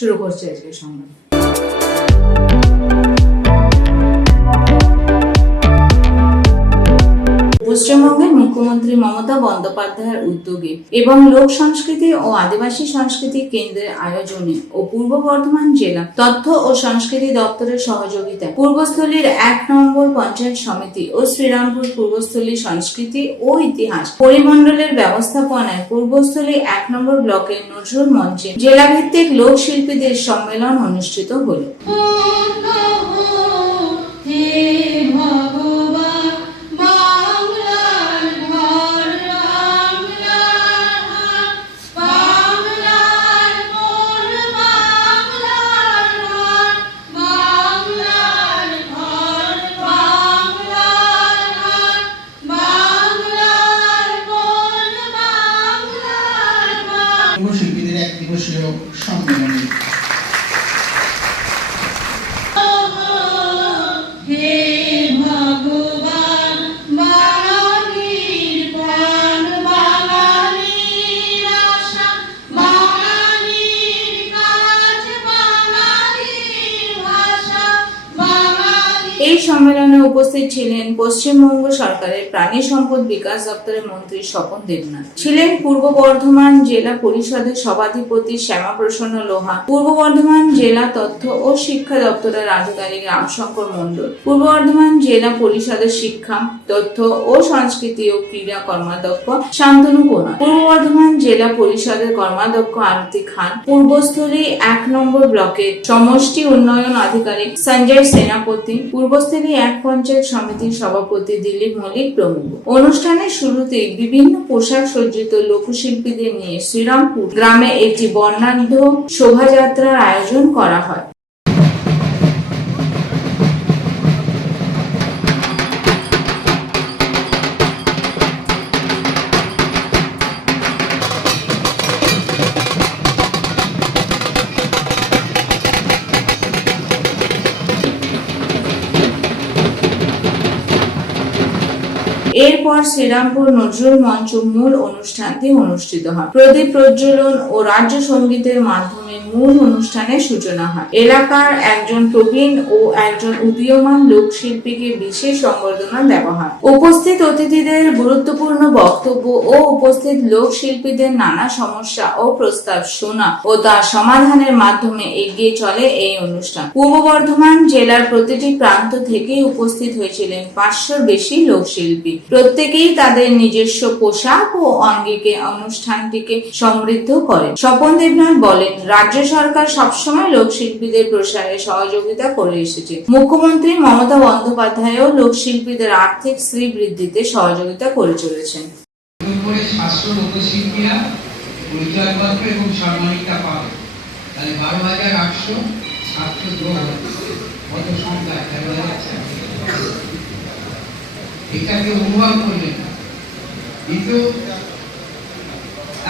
শুরু করছে আজকে সংবাদ। বন্দ্যোপাধ্যায়ের উদ্যোগে এবং লোক সংস্কৃতি ও আদিবাসী সংস্কৃতি কেন্দ্রের আয়োজনে ও পূর্ব বর্ধমান জেলা তথ্য ও সংস্কৃতি দপ্তরের সহযোগিতায় পূর্বস্থলীর এক নম্বর পঞ্চায়েত সমিতি ও শ্রীরামপুর পূর্বস্থলী সংস্কৃতি ও ইতিহাস পরিমণ্ডলের ব্যবস্থাপনায় পূর্বস্থলী এক নম্বর ব্লকের নজরুল মঞ্চে জেলাভিত্তিক লোকশিল্পীদের সম্মেলন অনুষ্ঠিত হলো। এই সম্মেলনে উপস্থিত ছিলেন পশ্চিমবঙ্গ সরকারের প্রাণী সম্পদ বিকাশ দপ্তরের মন্ত্রী স্বপন দেবনাথ। ছিলেন পূর্ব বর্ধমান জেলা পরিষদের সভাধিপতি শ্যামাপ্রসন্ন লোহা, পূর্ব বর্ধমান জেলা তথ্য ও শিক্ষা দপ্তরের আধিকারিক রামশঙ্কর মণ্ডল, পূর্ব বর্ধমান জেলা পরিষদের শিক্ষা, তথ্য ও সংস্কৃতি ও ক্রীড়া কর্মাধ্যক্ষ শান্তনু কোনা পূর্ব বর্ধমান জেলা পরিষদের কর্মাধ্যক্ষ আরতি খান, পূর্বস্থলী এক নম্বর ব্লকের সমষ্টি উন্নয়ন আধিকারিক সঞ্জয় সেনাপতি পূর্বস্থলী এক পঞ্চায়েত সমিতির সভাপতি দিলীপ মল্লিক প্রমুখ। অনুষ্ঠানের শুরুতে বিভিন্ন পোশাক সজ্জিত লোকশিল্পীদের নিয়ে শ্রীরামপুর গ্রামে একটি বর্ণাঢ্য শোভাযাত্রার আয়োজন করা হয়। এরপর শ্রীরামপুর নজরুল মঞ্চ মূল অনুষ্ঠানটি অনুষ্ঠিত হয়। প্রদীপ প্রজ্বলন ও রাজ্য সঙ্গীতের মাধ্যমে মূল অনুষ্ঠানের সূচনা হয়। এলাকার একজন প্রবীণ ও একজন উদীয়মান লোকশিল্পীকে বিশেষ সংবর্ধনা দেওয়া হয়। উপস্থিত অতিথিদের গুরুত্বপূর্ণ বক্তব্য ও উপস্থিত লোকশিল্পীদের নানা সমস্যা ও প্রস্তাব শোনা ও তার সমাধানের মাধ্যমে এগিয়ে চলে এই অনুষ্ঠান। পূর্ব বর্ধমান জেলার প্রতিটি প্রান্ত থেকেই উপস্থিত হয়েছিলেন পাঁচশোর বেশি লোকশিল্পী। প্রত্যেকেই তাদের নিজস্ব পোশাক ও অঙ্গিকে অনুষ্ঠানটিকে সমৃদ্ধ করে। স্বপন দেবনাথ বলেন, রাজ্য সরকার সবসময় লোকশিল্পীদের প্রসারে সহযোগিতা করে এসেছে। মুখ্যমন্ত্রী মমতা বন্দ্যোপাধ্যায়ও লোকশিল্পীদের আর্থিক শ্রী বৃদ্ধিতে সহযোগিতা করে চলেছেন। এটাকে অনুভব করলেন কিন্তু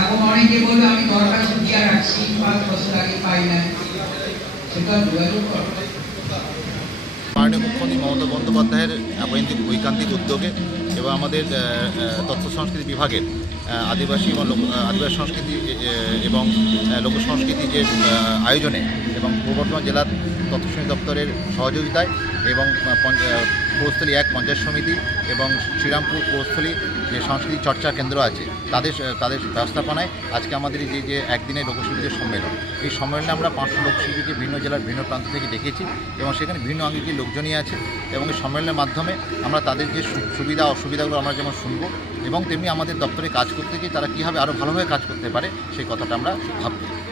এখন অনেকে বলবে, আমি দরখাস্ত দিয়ে রাখছি পাঁচ বছর আগে পাই নাই। সেটা যোগাযোগ মুখ্যমন্ত্রী মমতা বন্দ্যোপাধ্যায়ের ঐকান্তিক ঐকান্তিক উদ্যোগে এবং আমাদের তথ্য সংস্কৃতি বিভাগের আদিবাসী এবং আদিবাসী সংস্কৃতি এবং লোক সংস্কৃতি যে আয়োজনে এবং পূর্ব বর্ধমান জেলার তথ্য দপ্তরের সহযোগিতায় এবং আহ, এক পঞ্চায়েত সমিতি এবং শ্রীরামপুর পৌরস্থলী যে সংস্কৃতি চর্চা কেন্দ্র আছে তাদের তাদের ব্যবস্থাপনায় আজকে আমাদের যে যে একদিনের লোকশিল্পীদের সম্মেলন এই সম্মেলনে আমরা পাঁচশো লোকশিল্পীকে ভিন্ন জেলার ভিন্ন প্রান্ত থেকে ডেকেছি এবং সেখানে ভিন্ন আঙ্গিকের লোকজনই আছে এবং এই সম্মেলনের মাধ্যমে আমরা তাদের যে সুবিধা অসুবিধাগুলো আমরা যেমন শুনব এবং তেমনি আমাদের দপ্তরে কাজ করতে গিয়ে তারা কীভাবে আরও ভালোভাবে কাজ করতে পারে সেই কথাটা আমরা ভাবছি।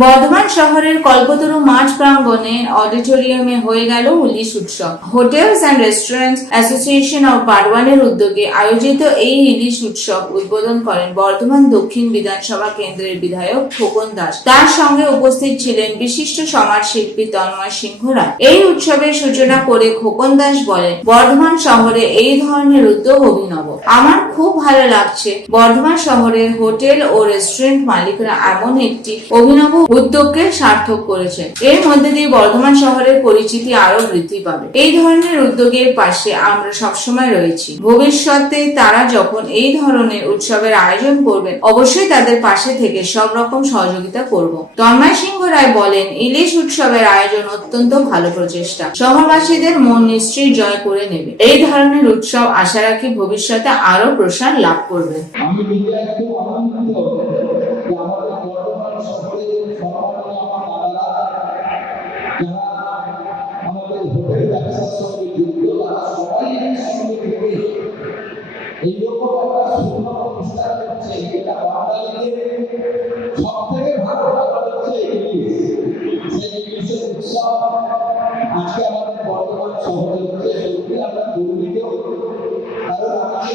বর্ধমান শহরের কল্পতরু মাঠ প্রাঙ্গণে অডিটোরিয়ামে হয়ে গেল ইলিশ উৎসব। Hotels and restaurants association of বারওয়ানের উদ্যোগে আয়োজিত এই ইলিশ উৎসব উদ্বোধন করেন বর্ধমান দক্ষিণ বিধানসভা কেন্দ্রের বিধায়ক খোকন দাস। তার সঙ্গে উপস্থিত ছিলেন বিশিষ্ট সমাজশিল্পী তন্ময় সিংহ রায়। এই উৎসবের সূচনা করে খোকন দাস বলেন, বর্ধমান শহরে এই ধরনের উদ্যোগ অভিনব। আমার খুব ভালো লাগছে। বর্ধমান শহরের হোটেল ও রেস্টুরেন্ট মালিকরা এমন একটি অভিনব উদ্যোগকে সার্থক করেছেন এর মধ্যে দিয়ে বর্ধমান শহরের পরিচিতি আরও বৃদ্ধি পাবে। এই ধরনের উদ্যোগের পাশে আমরা সবসময় রয়েছি। ভবিষ্যতে তারা যখন এই ধরনের উৎসবের আয়োজন করবেন, অবশ্যই তাদের পাশে থেকে সব রকম সহযোগিতা করব। তন্ময় সিংহ রায় বলেন, ইলিশ উৎসবের আয়োজন অত্যন্ত ভালো প্রচেষ্টা। শহরবাসীদের মন নিশ্চয়ই জয় করে নেবে। এই ধরনের উৎসব আশা রাখি ভবিষ্যতে আরও প্রসার লাভ করবে। আমাদের আমাদের এইরকম একটা সুন্দর অনুষ্ঠান হচ্ছে বাঙালিদের সব থেকে ভালো ব্যাপার হচ্ছে ইলিশ সেই ইলিশের উৎসব আজকে আমাদের বর্তমান শহরে হচ্ছে আমরা গর্বিত। কারণ আমি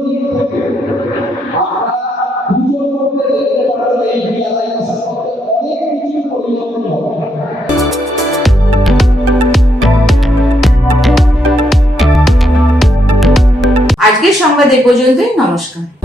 আজকের সংবাদ এ পর্যন্তই নমস্কার।